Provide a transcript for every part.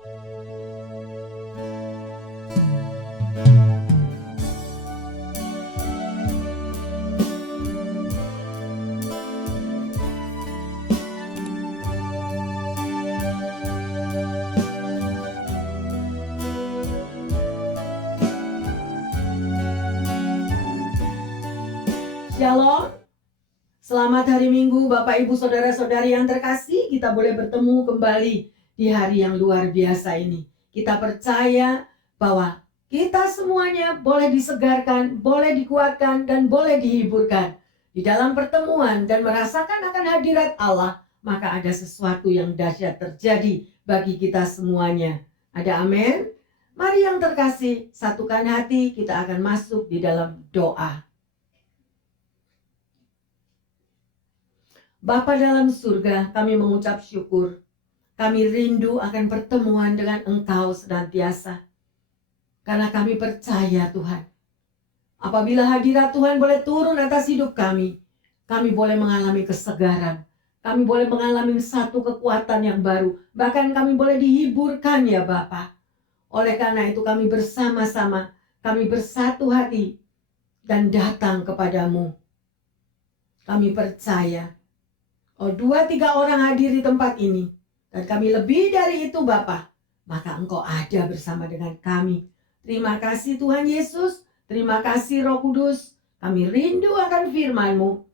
Shalom, selamat hari Minggu Bapak Ibu Saudara-saudari yang terkasih. Kita boleh bertemu kembali di hari yang luar biasa ini. Kita percaya bahwa kita semuanya boleh disegarkan, boleh dikuatkan, dan boleh dihiburkan di dalam pertemuan dan merasakan akan hadirat Allah. Maka ada sesuatu yang dahsyat terjadi bagi kita semuanya. Ada amin? Mari yang terkasih, satukan hati, kita akan masuk di dalam doa. Bapa dalam surga, kami mengucap syukur. Kami rindu akan pertemuan dengan Engkau senantiasa. Karena kami percaya Tuhan, apabila hadirat Tuhan boleh turun atas hidup kami boleh mengalami kesegaran. Kami boleh mengalami satu kekuatan yang baru. Bahkan kami boleh dihiburkan ya Bapa. Oleh karena itu kami bersama-sama, kami bersatu hati dan datang kepadamu. Kami percaya 2-3 orang hadir di tempat ini, dan kami lebih dari itu Bapa, maka Engkau ada bersama dengan kami. Terima kasih Tuhan Yesus, terima kasih Roh Kudus. Kami rindu akan firman-Mu,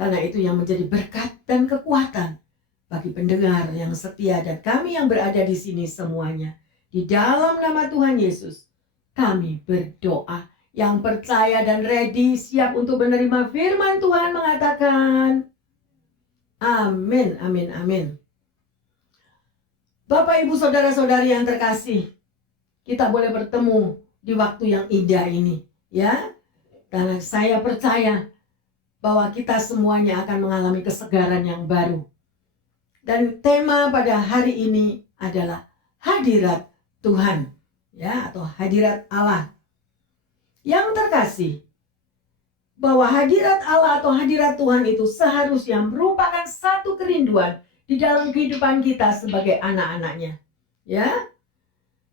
karena itu yang menjadi berkat dan kekuatan bagi pendengar yang setia dan kami yang berada di sini semuanya. Di dalam nama Tuhan Yesus, kami berdoa. Yang percaya dan ready, siap untuk menerima firman Tuhan mengatakan, amin, amin, amin. Bapak, Ibu, Saudara-saudari yang terkasih, kita boleh bertemu di waktu yang indah ini, ya. Karena saya percaya bahwa kita semuanya akan mengalami kesegaran yang baru. Dan tema pada hari ini adalah hadirat Tuhan, ya, atau hadirat Allah. Yang terkasih, bahwa hadirat Allah atau hadirat Tuhan itu seharusnya merupakan satu kerinduan di dalam kehidupan kita sebagai anak-anaknya, ya.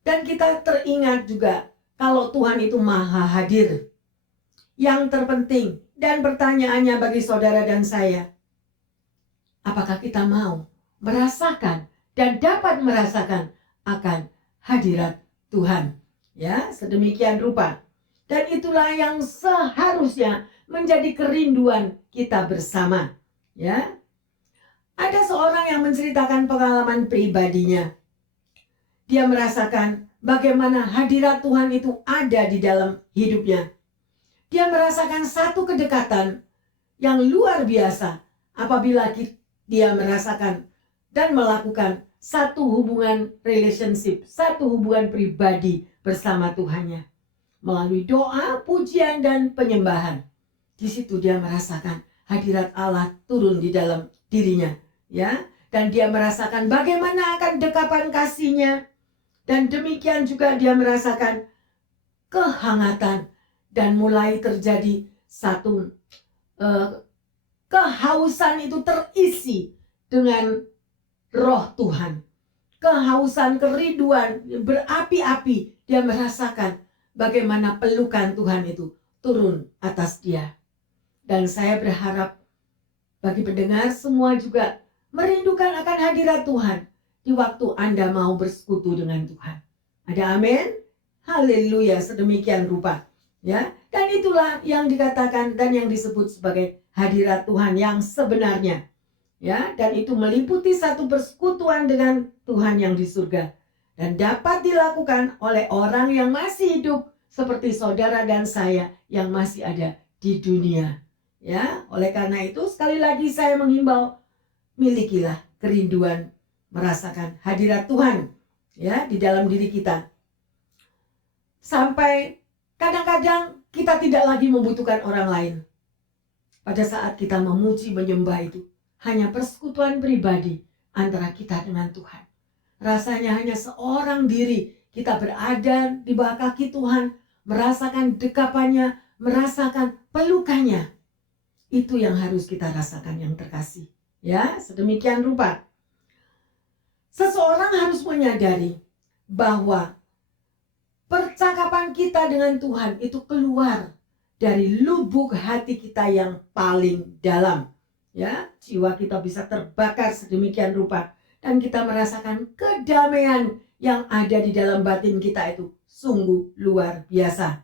Dan kita teringat juga kalau Tuhan itu maha hadir. Yang terpenting dan pertanyaannya bagi saudara dan saya, apakah kita mau merasakan dan dapat merasakan akan hadirat Tuhan, ya, sedemikian rupa. Dan itulah yang seharusnya menjadi kerinduan kita bersama, ya. Ada seorang yang menceritakan pengalaman pribadinya. Dia merasakan bagaimana hadirat Tuhan itu ada di dalam hidupnya. Dia merasakan satu kedekatan yang luar biasa apabila dia merasakan dan melakukan satu hubungan relationship, satu hubungan pribadi bersama Tuhannya. Melalui doa, pujian, dan penyembahan. Di situ dia merasakan hadirat Allah turun di dalam dirinya, ya. Dan dia merasakan bagaimana akan dekapan kasih-Nya. Dan demikian juga dia merasakan kehangatan dan mulai terjadi satu kehausan itu terisi dengan Roh Tuhan. Kehausan, kerinduan berapi-api, dia merasakan bagaimana pelukan Tuhan itu turun atas dia. Dan saya berharap bagi pendengar semua juga merindukan akan hadirat Tuhan di waktu Anda mau bersekutu dengan Tuhan. Ada amin? Haleluya, sedemikian rupa. Ya, dan itulah yang dikatakan dan yang disebut sebagai hadirat Tuhan yang sebenarnya. Ya, dan itu meliputi satu persekutuan dengan Tuhan yang di surga. Dan dapat dilakukan oleh orang yang masih hidup seperti saudara dan saya yang masih ada di dunia. Ya, oleh karena itu sekali lagi saya menghimbau, milikilah kerinduan merasakan hadirat Tuhan, ya, di dalam diri kita. Sampai kadang-kadang kita tidak lagi membutuhkan orang lain. Pada saat kita memuji menyembah itu hanya persekutuan pribadi antara kita dengan Tuhan. Rasanya hanya seorang diri kita berada di bawah kaki Tuhan, merasakan dekapannya, merasakan pelukannya. Itu yang harus kita rasakan yang terkasih. Ya, sedemikian rupa. Seseorang harus menyadari bahwa percakapan kita dengan Tuhan itu keluar dari lubuk hati kita yang paling dalam. Ya, jiwa kita bisa terbakar sedemikian rupa dan kita merasakan kedamaian yang ada di dalam batin kita itu sungguh luar biasa.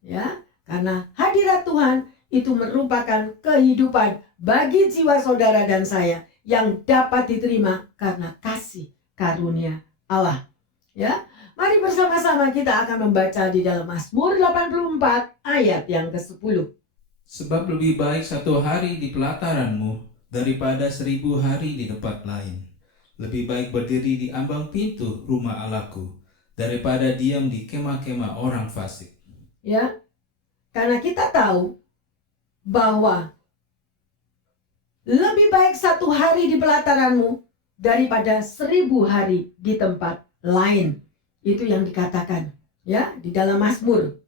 Ya, karena hadirat Tuhan itu merupakan kehidupan bagi jiwa saudara dan saya yang dapat diterima karena kasih karunia Allah. Ya, mari bersama-sama kita akan membaca di dalam Mazmur 84 ayat yang ke-10. Sebab lebih baik 1 hari di pelataranmu daripada 1000 hari di tempat lain. Lebih baik berdiri di ambang pintu rumah Allahku daripada diam di kemah-kemah orang fasik. Ya, karena kita tahu bahwa lebih baik 1 hari di pelataranmu daripada 1000 hari di tempat lain. Itu yang dikatakan ya di dalam Mazmur.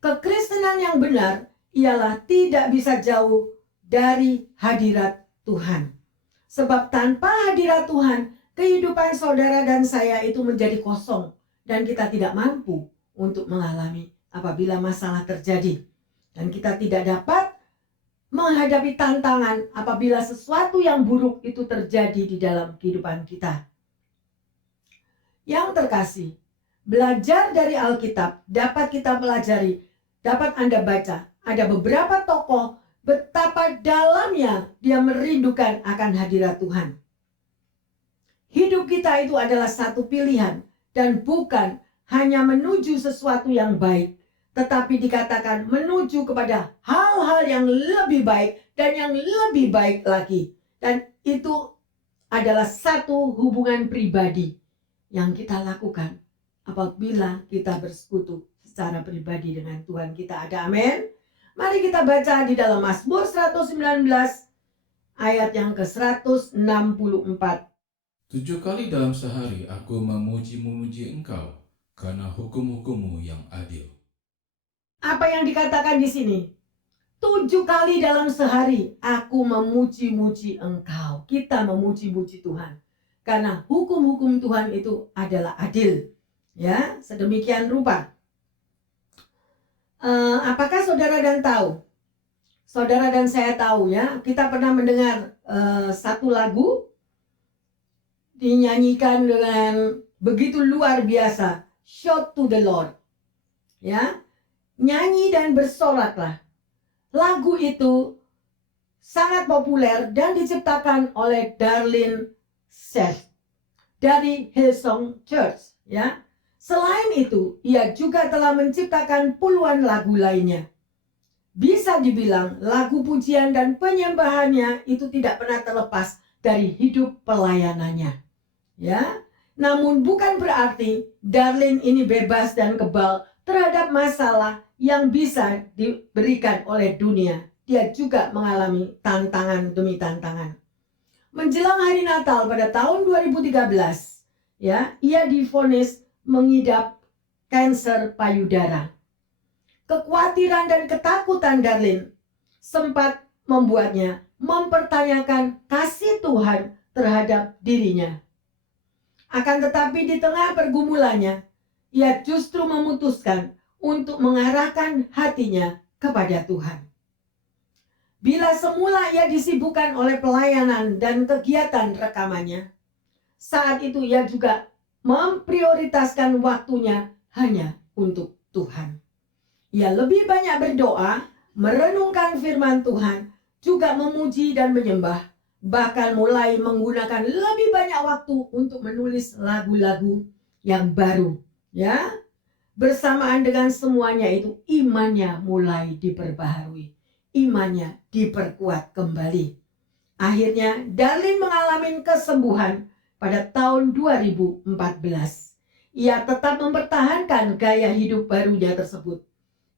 Kekristenan yang benar ialah tidak bisa jauh dari hadirat Tuhan. Sebab tanpa hadirat Tuhan, kehidupan saudara dan saya itu menjadi kosong dan kita tidak mampu untuk mengalami apabila masalah terjadi. Dan kita tidak dapat menghadapi tantangan apabila sesuatu yang buruk itu terjadi di dalam kehidupan kita. Yang terkasih, belajar dari Alkitab dapat kita pelajari, dapat Anda baca. Ada beberapa tokoh betapa dalamnya dia merindukan akan hadirat Tuhan. Hidup kita itu adalah satu pilihan dan bukan hanya menuju sesuatu yang baik, tetapi dikatakan menuju kepada hal-hal yang lebih baik dan yang lebih baik lagi. Dan itu adalah satu hubungan pribadi yang kita lakukan apabila kita bersekutu secara pribadi dengan Tuhan kita. Ada amin? Mari kita baca di dalam Mazmur 119 ayat yang ke-164. 7 kali dalam sehari aku memuji Engkau karena hukum-hukum-Mu yang adil. Apa yang dikatakan di sini? 7 kali dalam sehari aku memuji-muji Engkau. Kita memuji-muji Tuhan. Karena hukum-hukum Tuhan itu adalah adil. Ya, sedemikian rupa. Apakah saudara dan tahu? Saudara dan saya tahu ya, kita pernah mendengar satu lagu dinyanyikan dengan begitu luar biasa, Shout to the Lord. Ya, nyanyi dan bersoraklah. Lagu itu sangat populer dan diciptakan oleh Darlene Seth dari Hillsong Church. Ya, selain itu, ia juga telah menciptakan puluhan lagu lainnya. Bisa dibilang lagu pujian dan penyembahannya itu tidak pernah terlepas dari hidup pelayanannya. Ya, namun bukan berarti Darlene ini bebas dan kebal terhadap masalah yang bisa diberikan oleh dunia. Dia juga mengalami tantangan demi tantangan. Menjelang hari Natal pada tahun 2013, ya, ia divonis mengidap kanker payudara. Kekhawatiran dan ketakutan Darlene sempat membuatnya mempertanyakan kasih Tuhan terhadap dirinya. Akan tetapi di tengah pergumulannya, ia justru memutuskan untuk mengarahkan hatinya kepada Tuhan. Bila semula ia disibukkan oleh pelayanan dan kegiatan rekamannya, saat itu ia juga memprioritaskan waktunya hanya untuk Tuhan. Ia lebih banyak berdoa, merenungkan firman Tuhan, juga memuji dan menyembah, bahkan mulai menggunakan lebih banyak waktu untuk menulis lagu-lagu yang baru. Ya, bersamaan dengan semuanya itu imannya mulai diperbaharui, imannya diperkuat kembali. Akhirnya Darlene mengalami kesembuhan pada tahun 2014. Ia tetap mempertahankan gaya hidup barunya tersebut.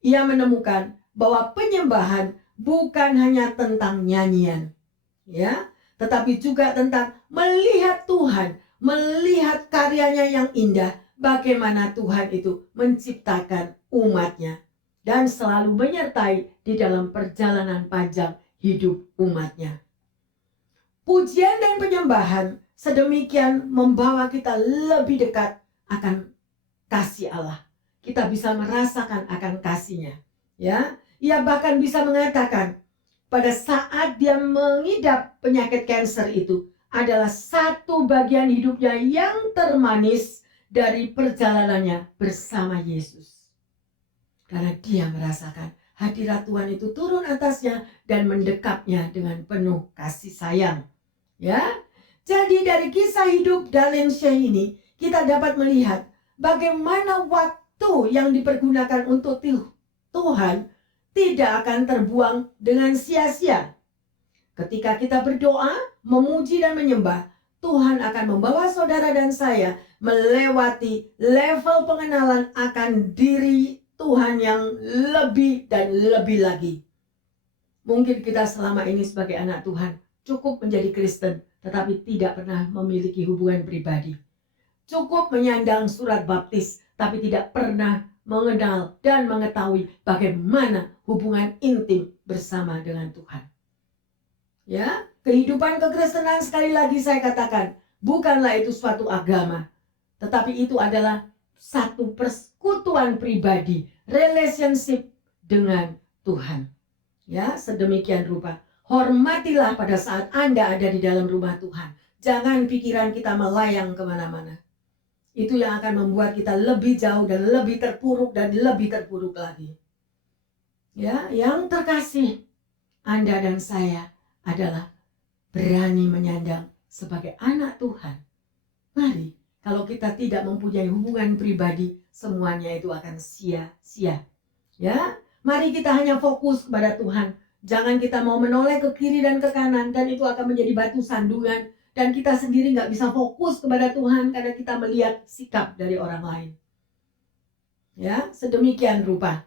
Ia menemukan bahwa penyembahan bukan hanya tentang nyanyian, ya, tetapi juga tentang melihat Tuhan, melihat karyanya yang indah, bagaimana Tuhan itu menciptakan umatnya dan selalu menyertai di dalam perjalanan panjang hidup umatnya. Pujian dan penyembahan sedemikian membawa kita lebih dekat akan kasih Allah. Kita bisa merasakan akan kasih-Nya. Ya, ia bahkan bisa mengatakan pada saat dia mengidap penyakit kanker itu adalah satu bagian hidupnya yang termanis dari perjalanannya bersama Yesus. Karena dia merasakan hadirat Tuhan itu turun atasnya dan mendekapnya dengan penuh kasih sayang. Ya, jadi dari kisah hidup Dallin Shea ini kita dapat melihat bagaimana waktu yang dipergunakan untuk Tuhan tidak akan terbuang dengan sia-sia. Ketika kita berdoa, memuji dan menyembah, Tuhan akan membawa saudara dan saya melewati level pengenalan akan diri Tuhan yang lebih dan lebih lagi. Mungkin kita selama ini sebagai anak Tuhan cukup menjadi Kristen, tetapi tidak pernah memiliki hubungan pribadi. Cukup menyandang surat baptis, tapi tidak pernah mengenal dan mengetahui bagaimana hubungan intim bersama dengan Tuhan. Ya, kehidupan kekristenan sekali lagi saya katakan, bukanlah itu suatu agama, tetapi itu adalah satu persekutuan pribadi, relationship dengan Tuhan. Ya, sedemikian rupa. Hormatilah pada saat Anda ada di dalam rumah Tuhan. Jangan pikiran kita melayang kemana-mana. Itu yang akan membuat kita lebih jauh dan lebih terpuruk dan lebih terpuruk lagi. Ya, yang terkasih, Anda dan saya adalah berani menyandang sebagai anak Tuhan. Mari, kalau kita tidak mempunyai hubungan pribadi, semuanya itu akan sia-sia. Ya, mari kita hanya fokus kepada Tuhan. Jangan kita mau menoleh ke kiri dan ke kanan, dan itu akan menjadi batu sandungan. Dan kita sendiri nggak bisa fokus kepada Tuhan karena kita melihat sikap dari orang lain. Ya, sedemikian rupa.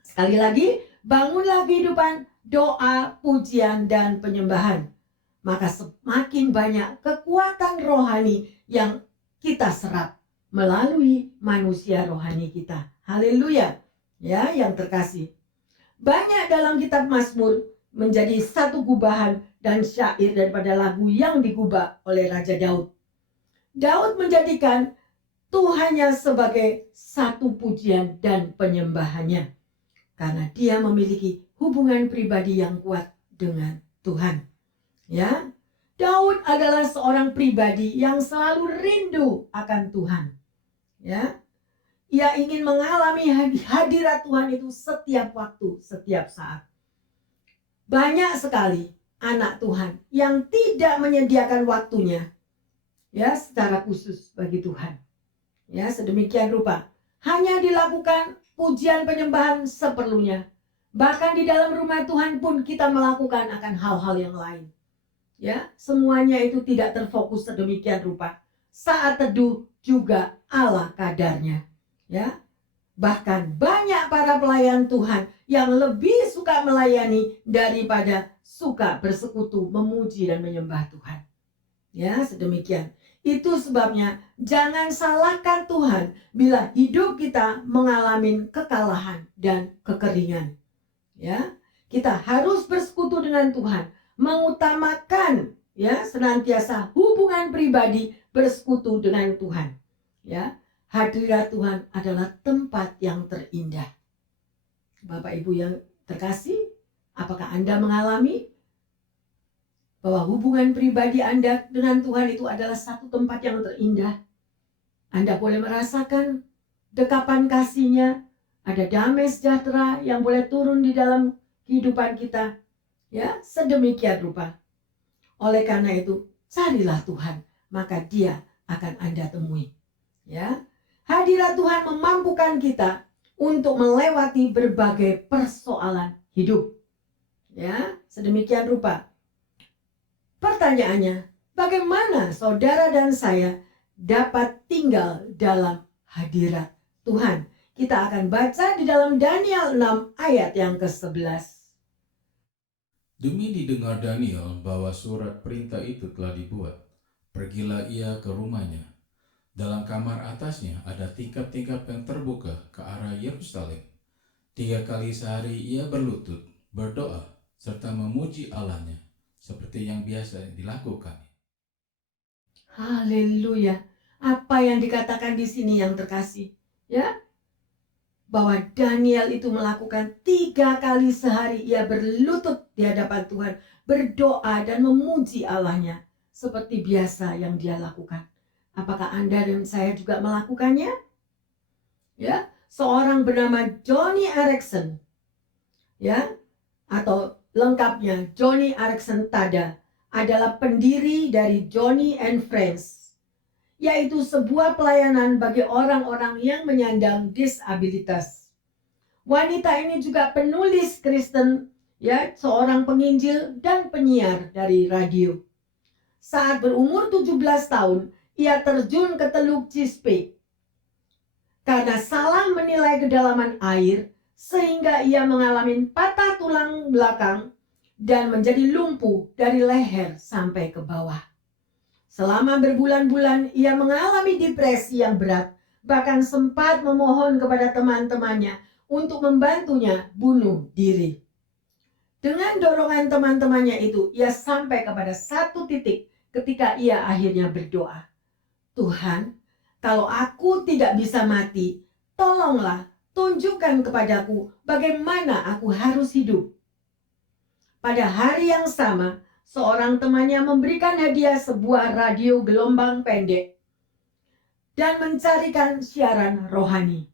Sekali lagi, bangunlah kehidupan doa, pujian, dan penyembahan. Maka semakin banyak kekuatan rohani yang kita serap melalui manusia rohani kita. Haleluya. Ya, yang terkasih. Banyak dalam kitab Mazmur menjadi satu gubahan dan syair daripada lagu yang digubah oleh Raja Daud. Daud menjadikan Tuhannya sebagai satu pujian dan penyembahannya. Karena dia memiliki hubungan pribadi yang kuat dengan Tuhan. Ya, Daud adalah seorang pribadi yang selalu rindu akan Tuhan. Ya, ia ingin mengalami hadirat Tuhan itu setiap waktu, setiap saat. Banyak sekali anak Tuhan yang tidak menyediakan waktunya, ya, secara khusus bagi Tuhan. Ya, sedemikian rupa. Hanya dilakukan pujian penyembahan seperlunya. Bahkan di dalam rumah Tuhan pun kita melakukan akan hal-hal yang lain. Ya, semuanya itu tidak terfokus sedemikian rupa. Saat teduh juga ala kadarnya. Ya, bahkan banyak para pelayan Tuhan yang lebih suka melayani daripada suka bersekutu, memuji dan menyembah Tuhan. Ya, sedemikian. Itu sebabnya jangan salahkan Tuhan bila hidup kita mengalami kekalahan dan kekeringan. Ya, kita harus bersekutu dengan Tuhan, mengutamakan ya senantiasa hubungan pribadi bersekutu dengan Tuhan. Ya, hadirat Tuhan adalah tempat yang terindah. Bapak Ibu yang terkasih, apakah Anda mengalami bahwa hubungan pribadi Anda dengan Tuhan itu adalah satu tempat yang terindah? Anda boleh merasakan dekapan kasih-Nya, ada damai sejahtera yang boleh turun di dalam kehidupan kita. Ya, sedemikian rupa. Oleh karena itu, carilah Tuhan, maka Dia akan Anda temui. Ya, hadirat Tuhan memampukan kita untuk melewati berbagai persoalan hidup. Ya, sedemikian rupa. Pertanyaannya, bagaimana saudara dan saya dapat tinggal dalam hadirat Tuhan? Kita akan baca di dalam Daniel 6 ayat yang ke-11. Demi didengar Daniel bahwa surat perintah itu telah dibuat, pergilah ia ke rumahnya. Dalam kamar atasnya ada tingkap-tingkap yang terbuka ke arah Yerusalem. 3 kali sehari ia berlutut, berdoa, serta memuji Allahnya, seperti yang biasa dilakukan. Haleluya. Apa yang dikatakan di sini yang terkasih? Ya, bahwa Daniel itu melakukan 3 kali sehari ia berlutut di hadapan Tuhan, berdoa dan memuji Allahnya seperti biasa yang dia lakukan. Apakah Anda dan saya juga melakukannya? Ya, seorang bernama Johnny Erickson, ya, atau lengkapnya Johnny Erickson Tada, adalah pendiri dari Johnny and Friends, yaitu sebuah pelayanan bagi orang-orang yang menyandang disabilitas. Wanita ini juga penulis Kristen, ya, seorang penginjil dan penyiar dari radio. Saat berumur 17 tahun, ia terjun ke Teluk Cispe karena salah menilai kedalaman air, sehingga ia mengalami patah tulang belakang dan menjadi lumpuh dari leher sampai ke bawah. Selama berbulan-bulan ia mengalami depresi yang berat, bahkan sempat memohon kepada teman-temannya untuk membantunya bunuh diri. Dengan dorongan teman-temannya itu, ia sampai kepada satu titik ketika ia akhirnya berdoa, Tuhan, kalau aku tidak bisa mati, tolonglah tunjukkan kepadaku bagaimana aku harus hidup. Pada hari yang sama, seorang temannya memberikan hadiah sebuah radio gelombang pendek dan mencarikan siaran rohani.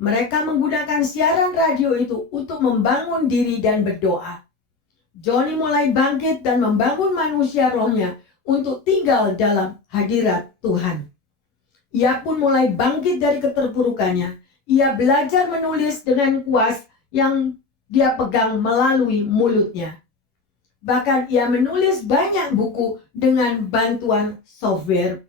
Mereka menggunakan siaran radio itu untuk membangun diri dan berdoa. Johnny mulai bangkit dan membangun manusia rohnya untuk tinggal dalam hadirat Tuhan. Ia pun mulai bangkit dari keterpurukannya. Ia belajar menulis dengan kuas yang dia pegang melalui mulutnya. Bahkan ia menulis banyak buku dengan bantuan software,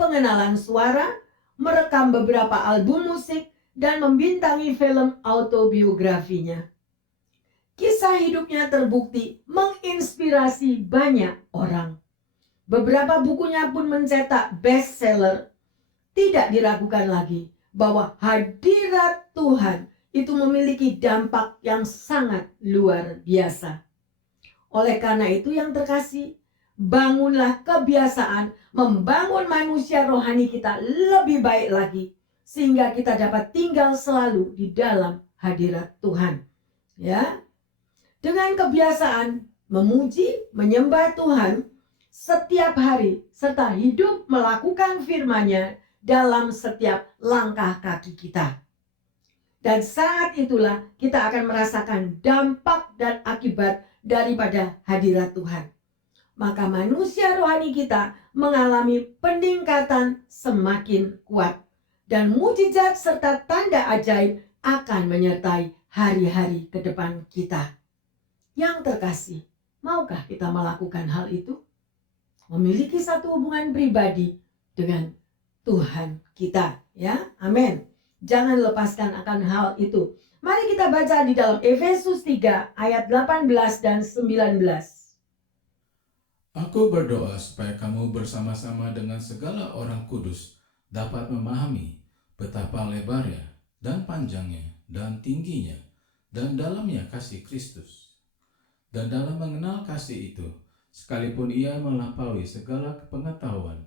pengenalan suara, merekam beberapa album musik, dan membintangi film autobiografinya. Kisah hidupnya terbukti menginspirasi banyak orang. Beberapa bukunya pun mencetak bestseller. Tidak diragukan lagi bahwa hadirat Tuhan itu memiliki dampak yang sangat luar biasa. Oleh karena itu yang terkasih, bangunlah kebiasaan membangun manusia rohani kita lebih baik lagi, sehingga kita dapat tinggal selalu di dalam hadirat Tuhan. Ya, dengan kebiasaan memuji, menyembah Tuhan setiap hari, serta hidup melakukan firman-Nya dalam setiap langkah kaki kita. Dan saat itulah kita akan merasakan dampak dan akibat daripada hadirat Tuhan. Maka manusia rohani kita mengalami peningkatan semakin kuat. Dan mujizat serta tanda ajaib akan menyertai hari-hari ke depan kita. Yang terkasih, maukah kita melakukan hal itu? Memiliki satu hubungan pribadi dengan Tuhan kita, ya, amin. Jangan lepaskan akan hal itu. Mari kita baca di dalam Efesus 3 ayat 18 dan 19. Aku berdoa supaya kamu bersama-sama dengan segala orang kudus dapat memahami betapa lebarnya dan panjangnya dan tingginya dan dalamnya kasih Kristus. Dan dalam mengenal kasih itu, sekalipun ia melampaui segala pengetahuan,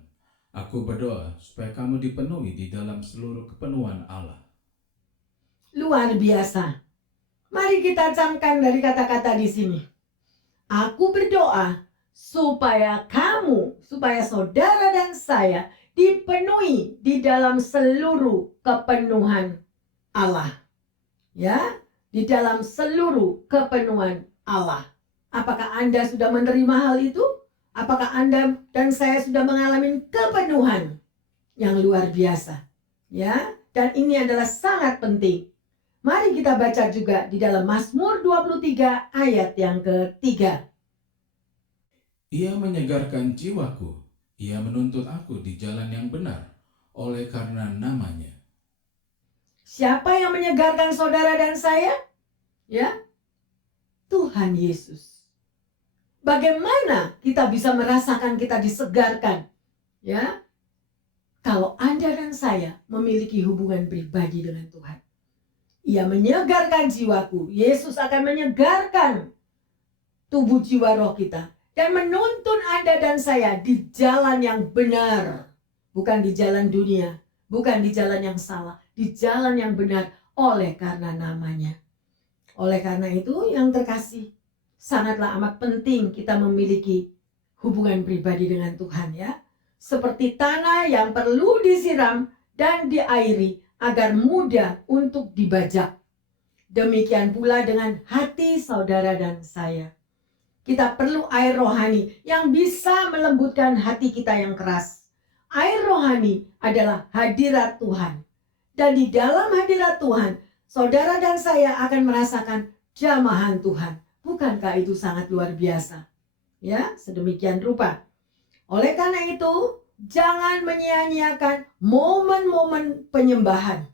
aku berdoa supaya kamu dipenuhi di dalam seluruh kepenuhan Allah. Luar biasa. Mari kita camkan dari kata-kata di sini. Aku berdoa supaya saudara dan saya dipenuhi di dalam seluruh kepenuhan Allah. Ya, di dalam seluruh kepenuhan Allah. Apakah Anda sudah menerima hal itu? Apakah Anda dan saya sudah mengalami kepenuhan yang luar biasa? Ya, dan ini adalah sangat penting. Mari kita baca juga di dalam Mazmur 23 ayat yang ketiga. Ia menyegarkan jiwaku, ia menuntut aku di jalan yang benar, oleh karena namanya. Siapa yang menyegarkan saudara dan saya? Ya, Tuhan Yesus. Bagaimana kita bisa merasakan kita disegarkan? Ya, kalau Anda dan saya memiliki hubungan pribadi dengan Tuhan. Ia menyegarkan jiwaku. Yesus akan menyegarkan tubuh jiwa roh kita dan menuntun Anda dan saya di jalan yang benar. bukan di jalan dunia, bukan di jalan yang salah, di jalan yang benar oleh karena namanya. Oleh karena itu yang terkasih, sangatlah amat penting kita memiliki hubungan pribadi dengan Tuhan ya. Seperti tanah yang perlu disiram dan diairi agar mudah untuk dibajak. Demikian pula dengan hati saudara dan saya. Kita perlu air rohani yang bisa melembutkan hati kita yang keras. Air rohani adalah hadirat Tuhan. Dan di dalam hadirat Tuhan, saudara dan saya akan merasakan jamahan Tuhan. Bukankah itu sangat luar biasa? Ya, sedemikian rupa. Oleh karena itu, jangan menyia-nyiakan momen-momen penyembahan.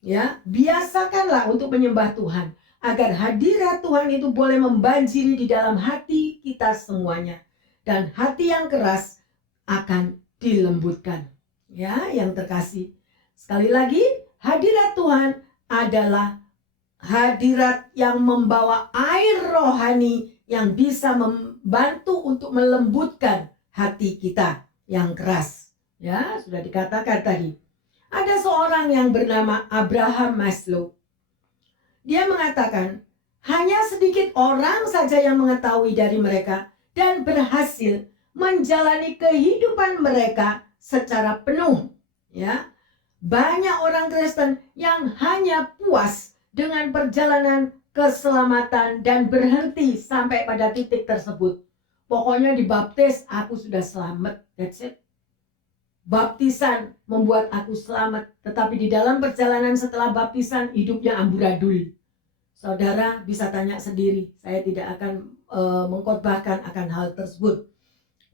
Ya, biasakanlah untuk menyembah Tuhan agar hadirat Tuhan itu boleh membanjiri di dalam hati kita semuanya, dan hati yang keras akan dilembutkan. Ya, yang terkasih, sekali lagi, hadirat Tuhan adalah hadirat yang membawa air rohani yang bisa membantu untuk melembutkan hati kita yang keras. Ya, sudah dikatakan tadi. Ada seorang yang bernama Abraham Maslow. Dia mengatakan, hanya sedikit orang saja yang mengetahui dari mereka dan berhasil menjalani kehidupan mereka secara penuh. Ya, banyak orang Kristen yang hanya puas dengan perjalanan keselamatan dan berhenti sampai pada titik tersebut. Pokoknya dibaptis, aku sudah selamat. That's it. Baptisan membuat aku selamat, tetapi di dalam perjalanan setelah baptisan hidupnya amburadul. Saudara bisa tanya sendiri, saya tidak akan mengkhotbahkan akan hal tersebut.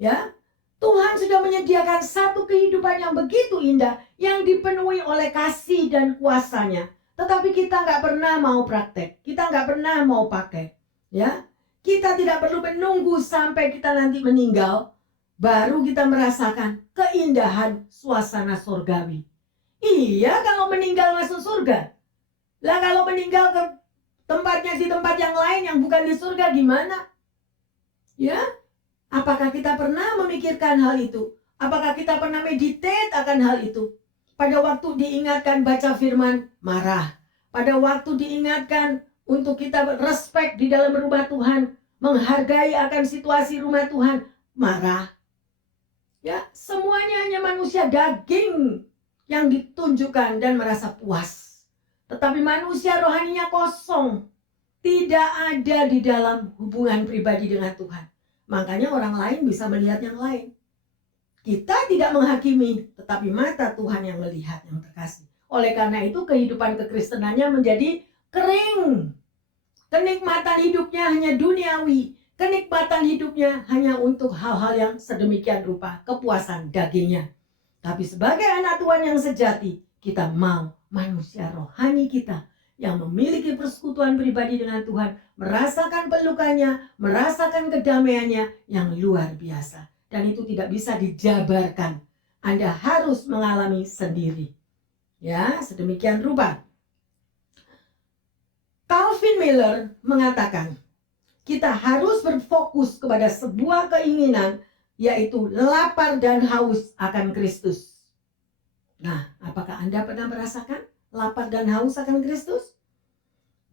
Ya, Tuhan sudah menyediakan satu kehidupan yang begitu indah, yang dipenuhi oleh kasih dan kuasa-Nya. Tetapi kita nggak pernah mau praktek, kita nggak pernah mau pakai. Ya, kita tidak perlu menunggu sampai kita nanti meninggal, baru kita merasakan keindahan suasana surgawi. Iya, kalau meninggal masuk surga. Lah kalau meninggal ke tempatnya di tempat yang lain yang bukan di surga gimana? Ya, apakah kita pernah memikirkan hal itu? Apakah kita pernah meditate akan hal itu? Pada waktu diingatkan baca firman, marah. Pada waktu diingatkan untuk kita respect di dalam rumah Tuhan, menghargai akan situasi rumah Tuhan, marah. Ya, semuanya hanya manusia daging yang ditunjukkan dan merasa puas. Tetapi manusia rohaninya kosong. Tidak ada di dalam hubungan pribadi dengan Tuhan. Makanya orang lain bisa melihat yang lain. Kita tidak menghakimi, tetapi mata Tuhan yang melihat, yang terkasih. Oleh karena itu kehidupan kekristenannya menjadi kering. Kenikmatan hidupnya hanya duniawi. Kenikmatan hidupnya hanya untuk hal-hal yang sedemikian rupa, kepuasan dagingnya. Tapi sebagai anak Tuhan yang sejati, kita mau manusia rohani kita yang memiliki persekutuan pribadi dengan Tuhan, merasakan pelukannya, merasakan kedamaiannya yang luar biasa. Dan itu tidak bisa dijabarkan. Anda harus mengalami sendiri. Ya, sedemikian rupa. Calvin Miller mengatakan, kita harus berfokus kepada sebuah keinginan, yaitu lapar dan haus akan Kristus. Nah, apakah Anda pernah merasakan lapar dan haus akan Kristus?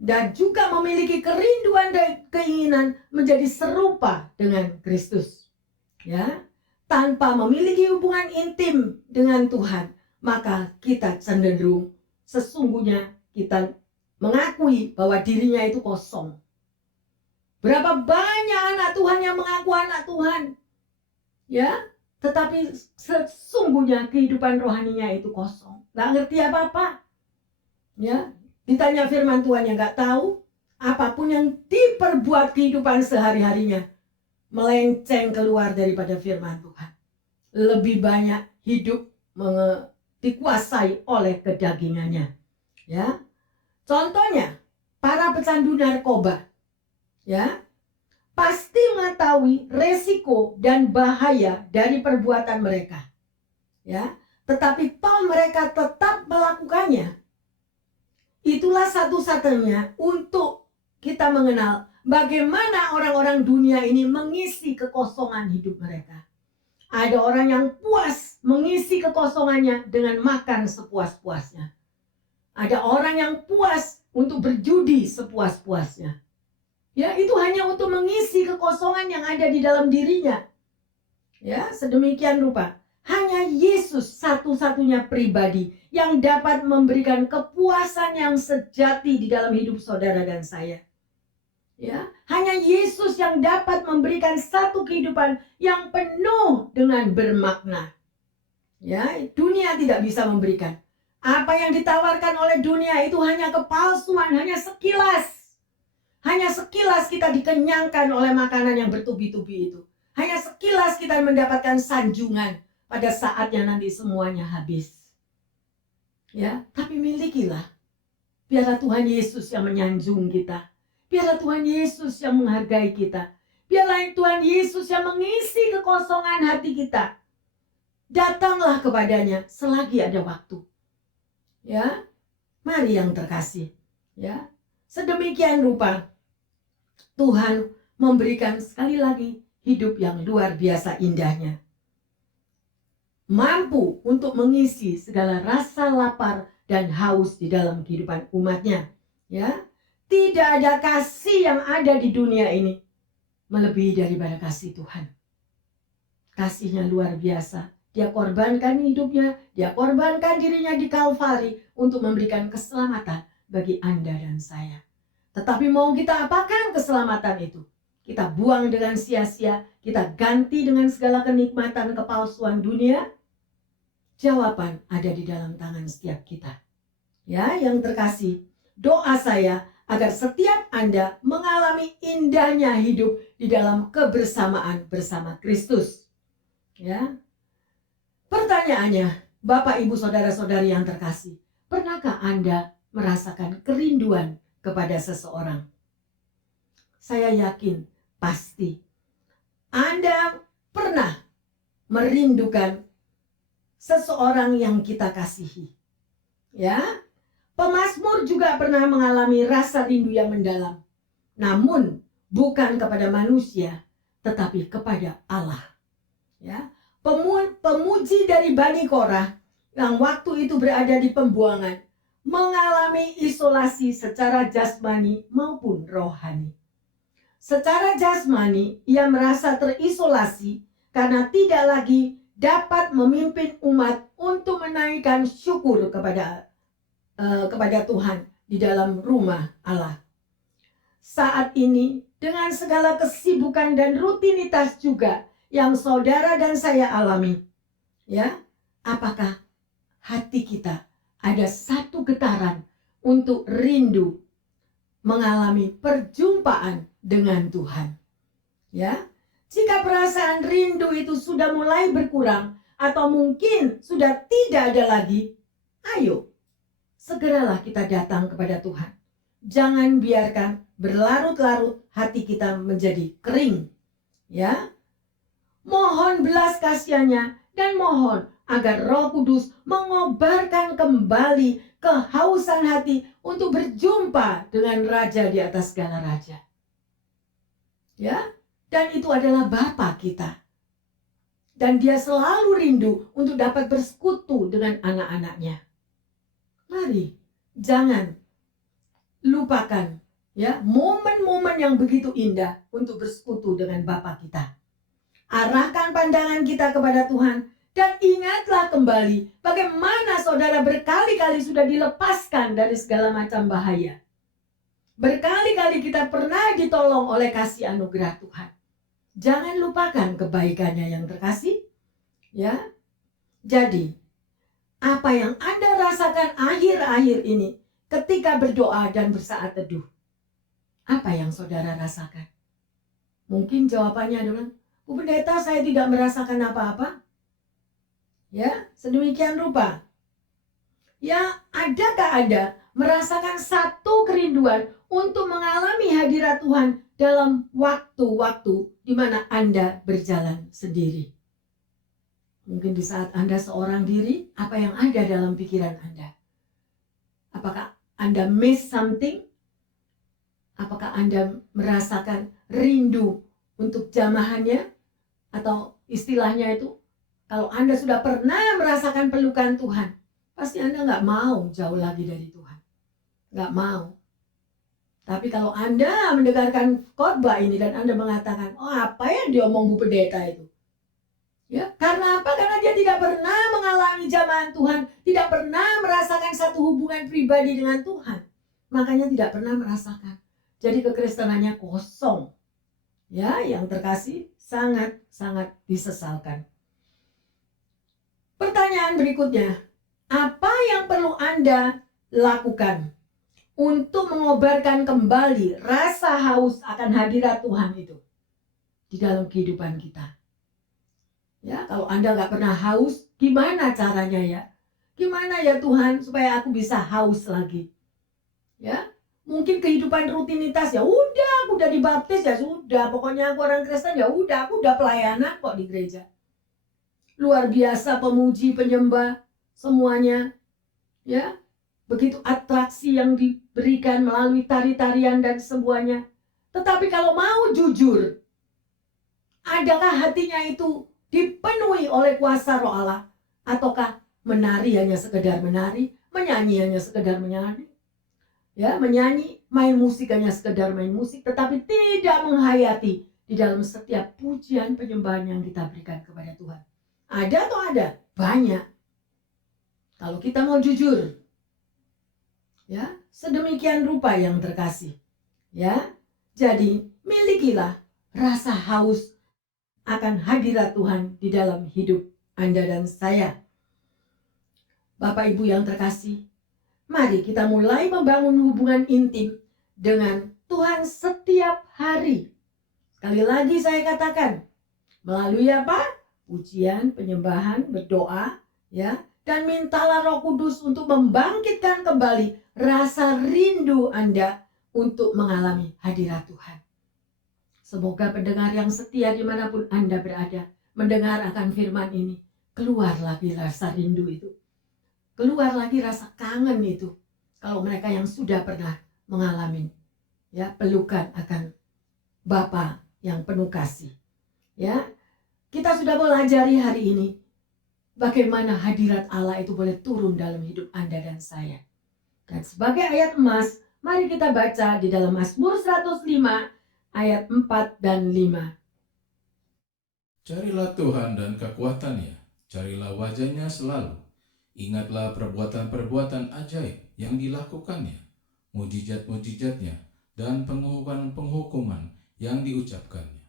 Dan juga memiliki kerinduan dan keinginan menjadi serupa dengan Kristus. Ya, tanpa memiliki hubungan intim dengan Tuhan, maka kita cenderung sesungguhnya kita mengakui bahwa dirinya itu kosong. Berapa banyak anak Tuhan yang mengaku anak Tuhan, ya, tetapi sesungguhnya kehidupan rohaninya itu kosong, nggak ngerti apa-apa. Ya, ditanya firman Tuhan yang nggak tahu, apapun yang diperbuat kehidupan sehari-harinya melenceng keluar daripada firman Tuhan. Lebih banyak hidup dikuasai oleh kedagingannya. Ya, contohnya para pecandu narkoba. Ya, pasti mengetahui resiko dan bahaya dari perbuatan mereka. Ya, tetapi toh mereka tetap melakukannya. Itulah satu-satunya untuk kita mengenal bagaimana orang-orang dunia ini mengisi kekosongan hidup mereka. Ada orang yang puas mengisi kekosongannya dengan makan sepuas-puasnya. Ada orang yang puas untuk berjudi sepuas-puasnya. Ya, itu hanya untuk mengisi kekosongan yang ada di dalam dirinya. Ya, sedemikian rupa. Hanya Yesus satu-satunya pribadi yang dapat memberikan kepuasan yang sejati di dalam hidup saudara dan saya. Ya, hanya Yesus yang dapat memberikan satu kehidupan yang penuh dengan bermakna. Ya, dunia tidak bisa memberikan. Apa yang ditawarkan oleh dunia itu hanya kepalsuan, hanya sekilas. Hanya sekilas kita dikenyangkan oleh makanan yang bertubi-tubi itu. Hanya sekilas kita mendapatkan sanjungan pada saatnya nanti semuanya habis. Ya, tapi milikilah. Biarlah Tuhan Yesus yang menyanjung kita. Biarlah Tuhan Yesus yang menghargai kita. Biarlah Tuhan Yesus yang mengisi kekosongan hati kita. Datanglah kepadanya selagi ada waktu. Ya, mari yang terkasih. Ya, sedemikian rupa Tuhan memberikan sekali lagi hidup yang luar biasa indahnya. Mampu untuk mengisi segala rasa lapar dan haus di dalam kehidupan umatnya. Ya, tidak ada kasih yang ada di dunia ini melebihi daripada kasih Tuhan. Kasihnya luar biasa. Dia korbankan hidupnya, dia korbankan dirinya di Kalvari untuk memberikan keselamatan bagi Anda dan saya. Tetapi mau kita apakan keselamatan itu? Kita buang dengan sia-sia, kita ganti dengan segala kenikmatan kepalsuan dunia. Jawaban ada di dalam tangan setiap kita. Ya, yang terkasih, doa saya agar setiap Anda mengalami indahnya hidup di dalam kebersamaan bersama Kristus. Ya. Pertanyaannya, Bapak, Ibu, Saudara-saudari yang terkasih, pernahkah Anda merasakan kerinduan kepada seseorang? Saya yakin pasti Anda pernah merindukan seseorang yang kita kasihi. Ya, pemazmur juga pernah mengalami rasa rindu yang mendalam. Namun bukan kepada manusia, tetapi kepada Allah. Ya, pemuji dari Bani Korah yang waktu itu berada di pembuangan mengalami isolasi secara jasmani maupun rohani. Secara jasmani, ia merasa terisolasi karena tidak lagi dapat memimpin umat untuk menaikkan syukur kepada Tuhan di dalam rumah Allah. Saat ini, dengan segala kesibukan dan rutinitas juga yang saudara dan saya alami, ya, apakah hati kita ada satu getaran untuk rindu mengalami perjumpaan dengan Tuhan? Ya, jika perasaan rindu itu sudah mulai berkurang atau mungkin sudah tidak ada lagi, ayo segeralah kita datang kepada Tuhan. Jangan biarkan berlarut-larut hati kita menjadi kering. Ya, mohon belas kasihannya dan mohon agar Roh Kudus mengobarkan kembali kehausan hati untuk berjumpa dengan Raja di atas segala raja. Ya, dan itu adalah Bapa kita. Dan dia selalu rindu untuk dapat bersekutu dengan anak-anaknya. Mari, jangan lupakan ya momen-momen yang begitu indah untuk bersekutu dengan Bapa kita. Arahkan pandangan kita kepada Tuhan dan ingatlah kembali bagaimana saudara berkali-kali sudah dilepaskan dari segala macam bahaya. Berkali-kali kita pernah ditolong oleh kasih anugerah Tuhan. Jangan lupakan kebaikannya yang terkasih. Ya. Jadi, apa yang Anda rasakan akhir-akhir ini ketika berdoa dan bersaat teduh? Apa yang saudara rasakan? Mungkin jawabannya adalah, Bu Pendeta, saya tidak merasakan apa-apa. Ya, sedemikian rupa. Ya, adakah Anda merasakan satu kerinduan untuk mengalami hadirat Tuhan dalam waktu-waktu di mana Anda berjalan sendiri? Mungkin di saat Anda seorang diri, apa yang ada dalam pikiran Anda? Apakah Anda miss something? Apakah Anda merasakan rindu untuk jamahannya? Atau istilahnya itu, Kalau Anda sudah pernah merasakan pelukan Tuhan, pasti Anda nggak mau jauh lagi dari Tuhan. Nggak mau. Tapi kalau Anda mendengarkan khotbah ini dan Anda mengatakan, oh apa yang diomong Bu Pendeta itu? Ya, karena apa? Karena dia tidak pernah mengalami jamahan Tuhan, tidak pernah merasakan satu hubungan pribadi dengan Tuhan. Makanya tidak pernah merasakan. Jadi kekristenannya kosong. Ya, yang terkasih sangat-sangat disesalkan. Pertanyaan berikutnya, apa yang perlu Anda lakukan untuk mengobarkan kembali rasa haus akan hadirat Tuhan itu di dalam kehidupan kita? Ya, kalau Anda nggak pernah haus, gimana caranya ya? Gimana ya Tuhan supaya aku bisa haus lagi? Ya, mungkin kehidupan rutinitas ya udah, aku udah dibaptis ya sudah, pokoknya aku orang Kristen ya udah, aku udah pelayanan kok di gereja. Luar biasa pemuji, penyembah, semuanya. Ya, begitu atraksi yang diberikan melalui tari-tarian dan semuanya. Tetapi kalau mau jujur, adakah hatinya itu dipenuhi oleh kuasa Roh Allah? Ataukah menari hanya sekedar menari, menyanyi hanya sekedar menyanyi? Ya, menyanyi, main musik hanya sekedar main musik, tetapi tidak menghayati di dalam setiap pujian penyembahan yang kita berikan kepada Tuhan. Ada atau ada? Banyak. Kalau kita mau jujur, ya, sedemikian rupa yang terkasih. Ya, jadi milikilah rasa haus akan hadirat Tuhan di dalam hidup Anda dan saya. Bapak Ibu yang terkasih, mari kita mulai membangun hubungan intim dengan Tuhan setiap hari. Sekali lagi saya katakan, melalui apa? Pujian, penyembahan, berdoa, ya, dan mintalah Roh Kudus untuk membangkitkan kembali rasa rindu Anda untuk mengalami hadirat Tuhan. Semoga pendengar yang setia dimanapun Anda berada, mendengar akan firman ini, keluar lagi rasa rindu itu. Keluar lagi rasa kangen itu. Kalau mereka yang sudah pernah mengalami, ya, pelukan akan Bapa yang penuh kasih. Ya, kita sudah pelajari hari ini bagaimana hadirat Allah itu boleh turun dalam hidup Anda dan saya. Dan sebagai ayat emas, mari kita baca di dalam Mazmur 105 ayat 4 dan 5. Carilah Tuhan dan kekuatannya, carilah wajahnya selalu. Ingatlah perbuatan-perbuatan ajaib yang dilakukannya, mujizat-mujizatnya, dan penghukuman-penghukuman yang diucapkannya.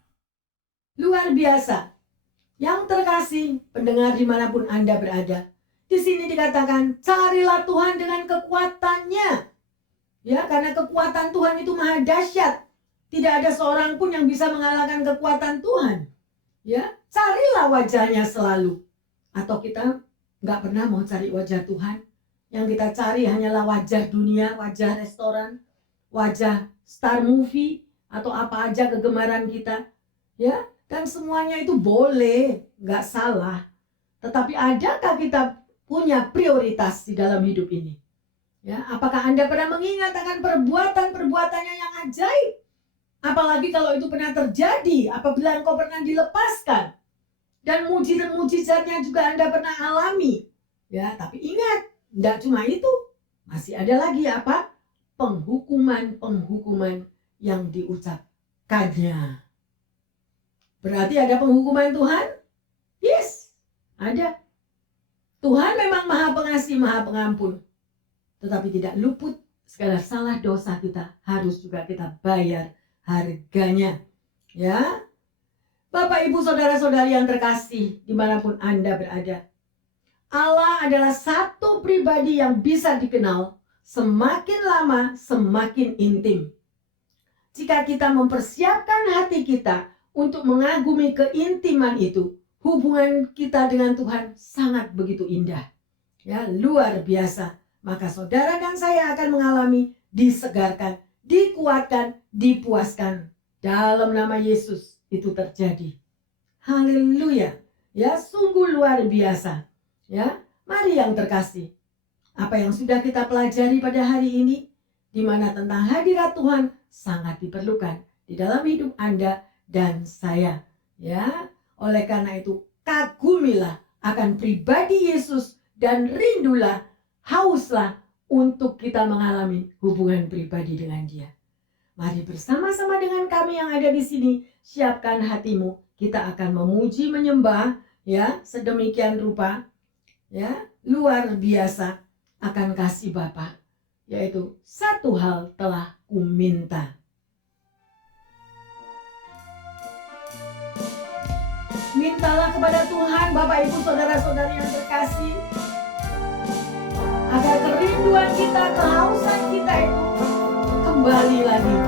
Luar biasa. Yang terkasih, pendengar dimanapun Anda berada, di sini dikatakan, carilah Tuhan dengan kekuatannya. Ya, karena kekuatan Tuhan itu maha dahsyat. Tidak ada seorang pun yang bisa mengalahkan kekuatan Tuhan. Ya, carilah wajahnya selalu. Atau kita nggak pernah mau cari wajah Tuhan. Yang kita cari hanyalah wajah dunia, wajah restoran, wajah star movie, atau apa aja kegemaran kita. Ya, dan semuanya itu boleh, nggak salah. Tetapi adakah kita punya prioritas di dalam hidup ini? Ya, apakah Anda pernah mengingat akan perbuatan-perbuatannya yang ajaib? Apalagi kalau itu pernah terjadi, apabila engkau pernah dilepaskan. Dan mujizat-mujizatnya juga Anda pernah alami. Ya, tapi ingat, tidak cuma itu. Masih ada lagi apa? Penghukuman-penghukuman yang diucapkannya. Berarti ada penghukuman Tuhan? Yes, ada. Tuhan memang maha pengasih, maha pengampun. Tetapi tidak luput segala salah dosa kita. Harus juga kita bayar harganya. Ya, Bapak, Ibu, Saudara-saudari yang terkasih dimanapun Anda berada, Allah adalah satu pribadi yang bisa dikenal semakin lama semakin intim. Jika kita mempersiapkan hati kita untuk mengagumi keintiman itu, hubungan kita dengan Tuhan sangat begitu indah. Ya, luar biasa. Maka saudara dan saya akan mengalami disegarkan, dikuatkan, dipuaskan. Dalam nama Yesus itu terjadi. Haleluya. Ya, sungguh luar biasa. Ya, mari yang terkasih. Apa yang sudah kita pelajari pada hari ini, di mana tentang hadirat Tuhan sangat diperlukan di dalam hidup Anda dan saya. Ya, oleh karena itu kagumilah akan pribadi Yesus dan rindulah, hauslah untuk kita mengalami hubungan pribadi dengan Dia. Mari bersama-sama dengan kami yang ada di sini, siapkan hatimu. Kita akan memuji, menyembah, ya, sedemikian rupa, ya, luar biasa akan kasih Bapa, yaitu satu hal telah kuminta. Mintalah kepada Tuhan, Bapak Ibu saudara-saudari yang terkasih, agar kerinduan kita, kehausan kita itu kembali lagi.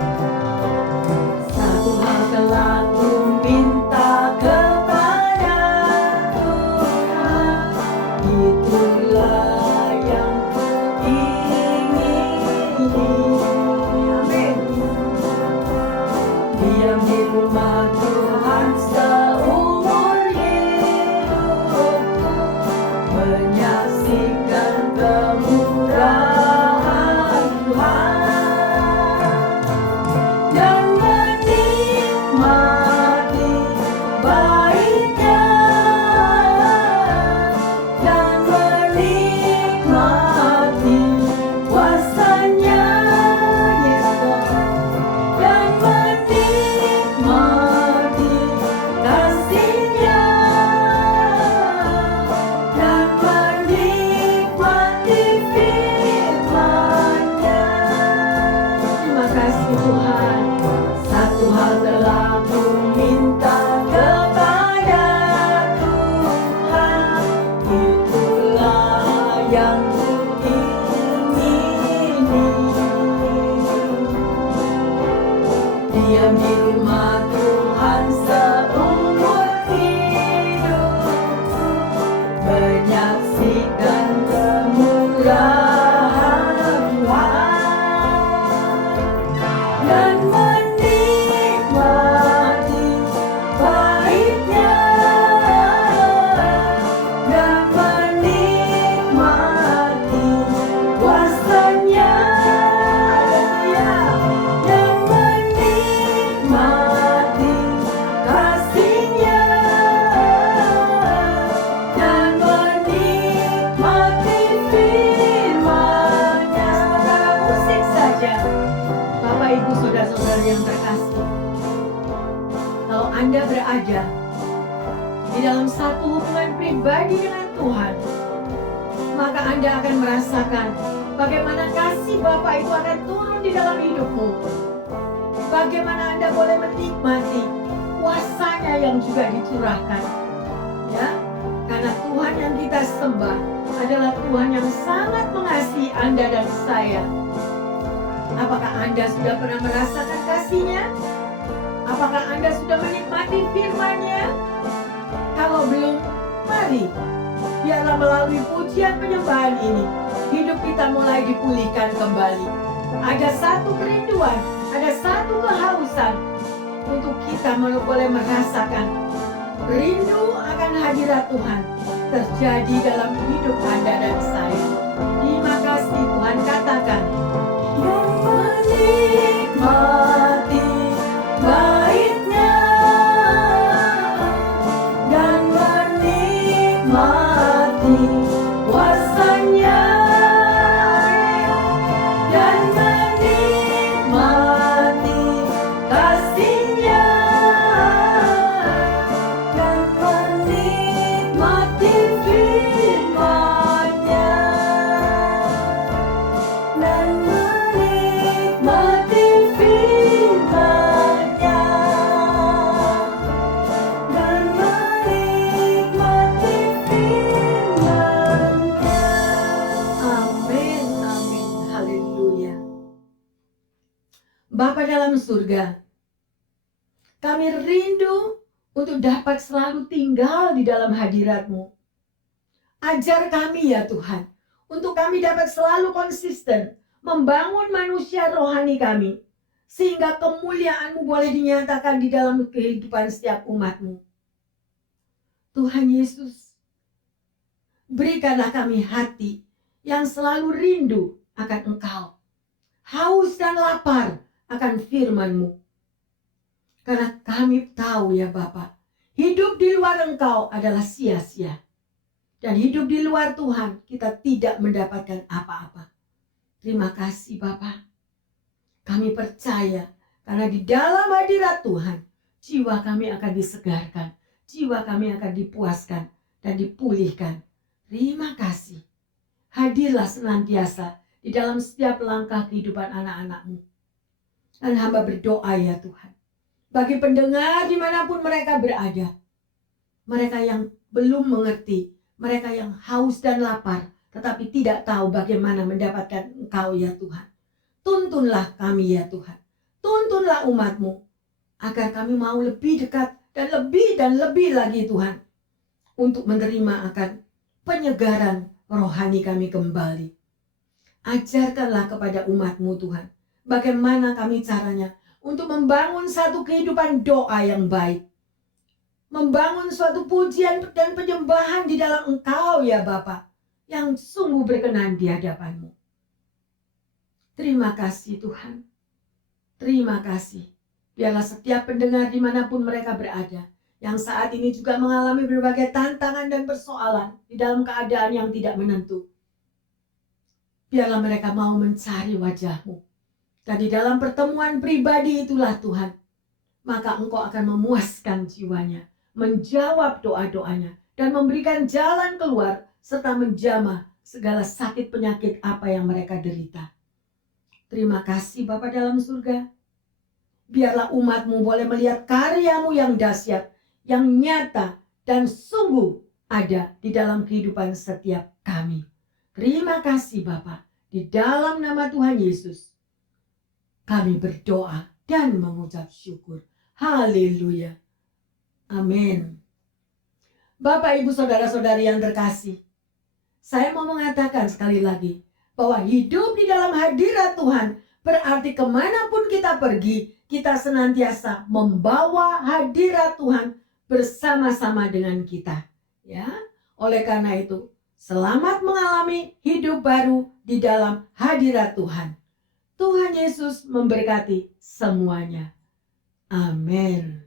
Satu hal telah ku minta kepada Tuhan, itulah yang ku ingini. Amin. Diam di rumah Tuhan seumur hidupku, menyaksikan kemurahan Tuhan. Anda berada di dalam satu hubungan pribadi dengan Tuhan, maka Anda akan merasakan bagaimana kasih Bapa itu akan turun di dalam hidupmu. Bagaimana Anda boleh menikmati kuasanya yang juga dicurahkan. Ya, karena Tuhan yang kita sembah adalah Tuhan yang sangat mengasihi Anda dan saya. Apakah Anda sudah pernah merasakan kasih-Nya? Apakah Anda sudah menikmati firman-Nya? Kalau belum, mari biarlah melalui pujian penyembahan ini hidup kita mulai dipulihkan kembali. Ada satu kerinduan, ada satu kehausan untuk kita boleh merasakan rindu akan hadirat Tuhan terjadi dalam hidup Anda dan saya. Terima kasih Tuhan, katakan yang menikmati baitnya dan menikmati kuasanya dan menikmati kasih-Nya dan menikmati firman-Nya dan menikmati firman-Nya dan menikmati firman-Nya. Amin, amin, haleluya. Bapa dalam surga, kami rindu untuk dapat selalu tinggal di dalam hadirat-Mu. Ajar kami ya Tuhan, untuk kami dapat selalu konsisten membangun manusia rohani kami, sehingga kemuliaan-Mu boleh dinyatakan di dalam kehidupan setiap umat-Mu. Tuhan Yesus, berikanlah kami hati yang selalu rindu akan Engkau, haus dan lapar akan firman-Mu. Karena kami tahu ya Bapa, hidup di luar Engkau adalah sia-sia. dan hidup di luar Tuhan, kita tidak mendapatkan apa-apa. Terima kasih Bapa. Kami percaya karena di dalam hadirat Tuhan, jiwa kami akan disegarkan, jiwa kami akan dipuaskan dan dipulihkan. Terima kasih. Hadirlah senantiasa di dalam setiap langkah kehidupan anak-anak-Mu. Dan hamba berdoa ya Tuhan, bagi pendengar dimanapun mereka berada, mereka yang belum mengerti, mereka yang haus dan lapar, tetapi tidak tahu bagaimana mendapatkan Engkau ya Tuhan. Tuntunlah kami ya Tuhan, tuntunlah umat-Mu, agar kami mau lebih dekat dan lebih lagi Tuhan, untuk menerima akan penyegaran rohani kami kembali. Ajarkanlah kepada umat-Mu Tuhan, bagaimana kami caranya untuk membangun satu kehidupan doa yang baik. Membangun suatu pujian dan penyembahan di dalam Engkau ya Bapa, yang sungguh berkenan di hadapan-Mu. Terima kasih Tuhan. Terima kasih. Biarlah setiap pendengar dimanapun mereka berada, yang saat ini juga mengalami berbagai tantangan dan persoalan di dalam keadaan yang tidak menentu. Biarlah mereka mau mencari wajah-Mu. Dan di dalam pertemuan pribadi itulah Tuhan, maka Engkau akan memuaskan jiwanya, menjawab doa-doanya, dan memberikan jalan keluar, serta menjamah segala sakit penyakit apa yang mereka derita. Terima kasih Bapa dalam surga. Biarlah umat-Mu boleh melihat karya-Mu yang dahsyat, yang nyata, dan sungguh ada di dalam kehidupan setiap kami. Terima kasih Bapa. Di dalam nama Tuhan Yesus, kami berdoa dan mengucap syukur. Haleluya. Amin. Bapak, Ibu, Saudara-saudari yang terkasih, saya mau mengatakan sekali lagi bahwa hidup di dalam hadirat Tuhan berarti kemanapun kita pergi, kita senantiasa membawa hadirat Tuhan bersama-sama dengan kita. Ya, oleh karena itu, selamat mengalami hidup baru di dalam hadirat Tuhan. Tuhan Yesus memberkati semuanya. Amin.